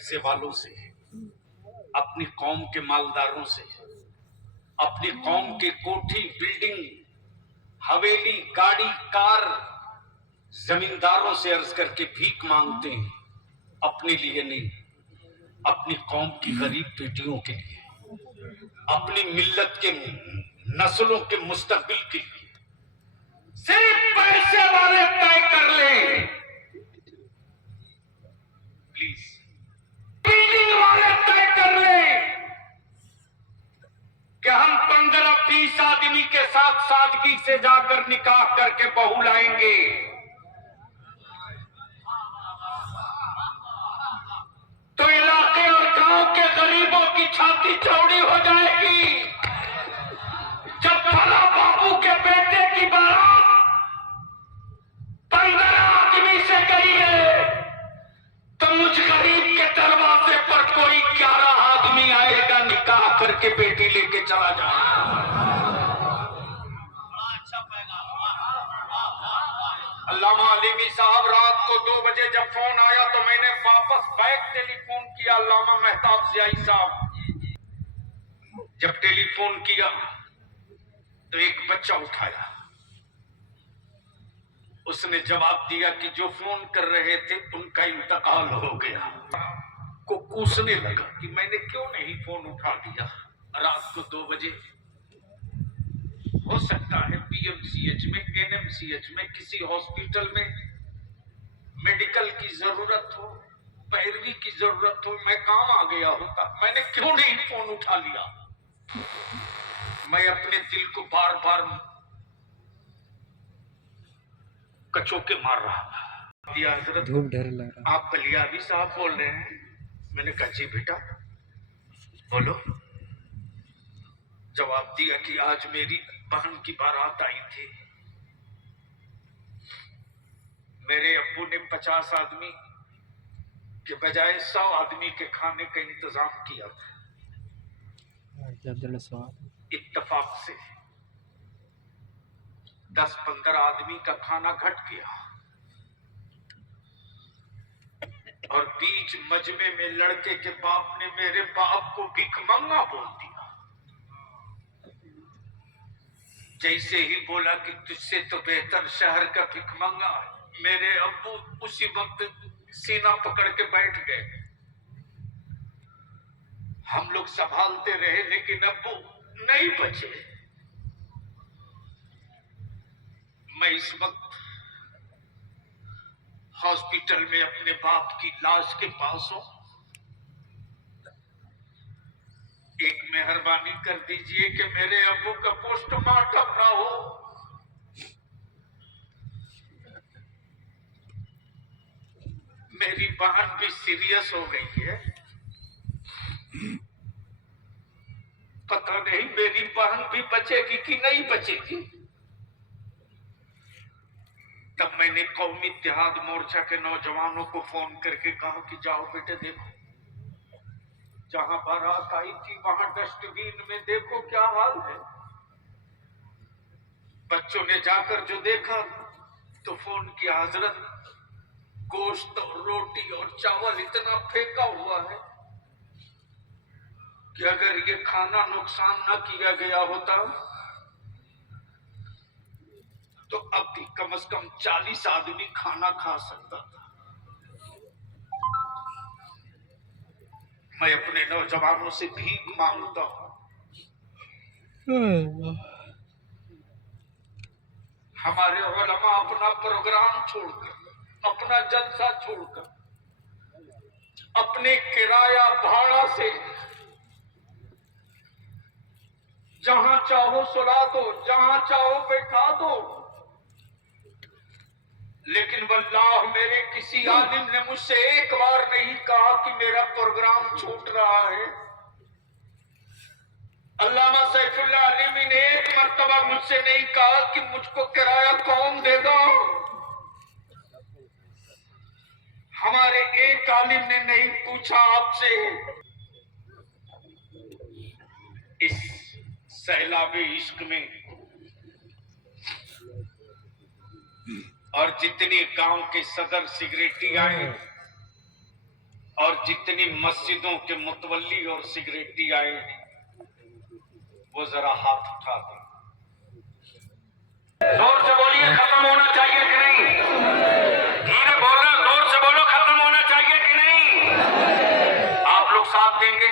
से वालों से, अपनी कौम के मालदारों से, अपनी कौम के कोठी बिल्डिंग हवेली गाड़ी कार जमींदारों से अर्ज करके भीख मांगते हैं, अपने लिए नहीं, अपनी कौम की गरीब बेटियों के लिए, अपनी मिल्लत के नस्लों के मुस्तकबिल के लिए। सिर्फ पैसे वाले तय कर ले, प्लीज बिल्डिंग वाले तय कर ले कि हम 15-20 आदमी के साथ सादगी से जाकर निकाह करके बहू लाएंगे। तो इलाके और गांव के गरीबों की छाती चौड़ी हो जाएगी। जब फला बाबू के बेटे की बारात 15 आदमी से गई है, तो मुझ गरीब के दरवाजे पर कोई 11 आदमी आएगा, निकाह करके बेटी लेके चला जाएगा। अल्लामा अलीमी साहब रात को 2 बजे जब फोन आया तो मैंने वापस बैक टेलीफोन किया अल्लामा मेहताब ज़ियाई साहब। जब टेलीफोन किया तो एक बच्चा उठाया, उसने जवाब दिया कि जो फोन कर रहे थे उनका इंतकाल हो गया। को पूछने लगा कि मैंने क्यों नहीं फोन उठा दिया रात को 2 बजे। हो सकता है पीएमसीएच में, एनएमसीएच में, किसी हॉस्पिटल में मेडिकल की जरूरत हो, पैरवी की जरूरत हो, मैं काम आ गया होता, मैंने क्यों नहीं फोन उठा लिया। मैं अपने दिल को बार बार कचोके मार रहा था। हजरत आप बलियाबी साहब बोल रहे हैं? मैंने कहा जी बेटा बोलो। जवाब दिया कि आज मेरी बहन की बारात आई थी, मेरे अब्बू ने 50 आदमी के बजाय 100 आदमी के खाने का इंतजाम किया था। इत्तेफाक से 10-15 आदमी का खाना घट गया और बीच मजमे में लड़के के बाप ने मेरे बाप को भिखमंगा बोल दिया। जैसे ही बोला कि तुझसे तो बेहतर शहर का भिखमंगा, मेरे अब्बू उसी वक्त सीना पकड़ के बैठ गए। हम लोग संभालते रहे लेकिन अब्बू नहीं बचे। मैं इस वक्त हॉस्पिटल में अपने बाप की लाश के पास हूं। एक मेहरबानी कर दीजिए कि मेरे अब्बू का पोस्टमार्टम ना हो। मेरी बहन भी सीरियस हो गई है, पता नहीं मेरी बहन भी बचेगी कि नहीं बचेगी। तब मैंने कौमी इत्तेहाद मोर्चा के नौजवानों को फोन करके कहा कि जाओ बेटे देखो, जहां बारात आई थी वहां डस्टबिन में देखो क्या हाल है। बच्चों ने जाकर जो देखा तो फोन किया, हजरत गोश्त और रोटी और चावल इतना फेंका हुआ है कि अगर ये खाना नुकसान न किया गया होता तो अब भी कम से कम 40 आदमी खाना खा सकता था। मैं अपने नौजवानों से भीख मांगता हूं, हमारे उलमा अपना प्रोग्राम छोड़कर, अपना जलसा छोड़कर, अपने किराया भाड़ा से जहां चाहो सुला दो, जहां चाहो बैठा दो, लेकिन वल्लाह मेरे किसी आलिम ने मुझसे एक बार नहीं कहा कि मेरा प्रोग्राम छूट रहा है। अल्लामा सैफुल्लाह अलीमी ने एक मर्तबा मुझसे नहीं कहा कि मुझको किराया कौन देगा। हमारे एक आलिम ने नहीं पूछा आपसे। इस सैलाबे इश्क में और जितने गांव के सदर सिगरेटी आए और जितनी मस्जिदों के मुतवल्ली और सिगरेटी आए हैं वो जरा हाथ उठा दें। जोर से बोलिए, खत्म होना चाहिए कि नहीं? धीरे बोलना, जोर से बोलो, खत्म होना चाहिए कि नहीं? आप लोग साथ देंगे?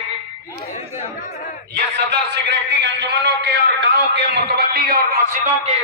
ये सदर सिगरेटी अंजुमनों के और गांव के मुतवल्ली और मस्जिदों के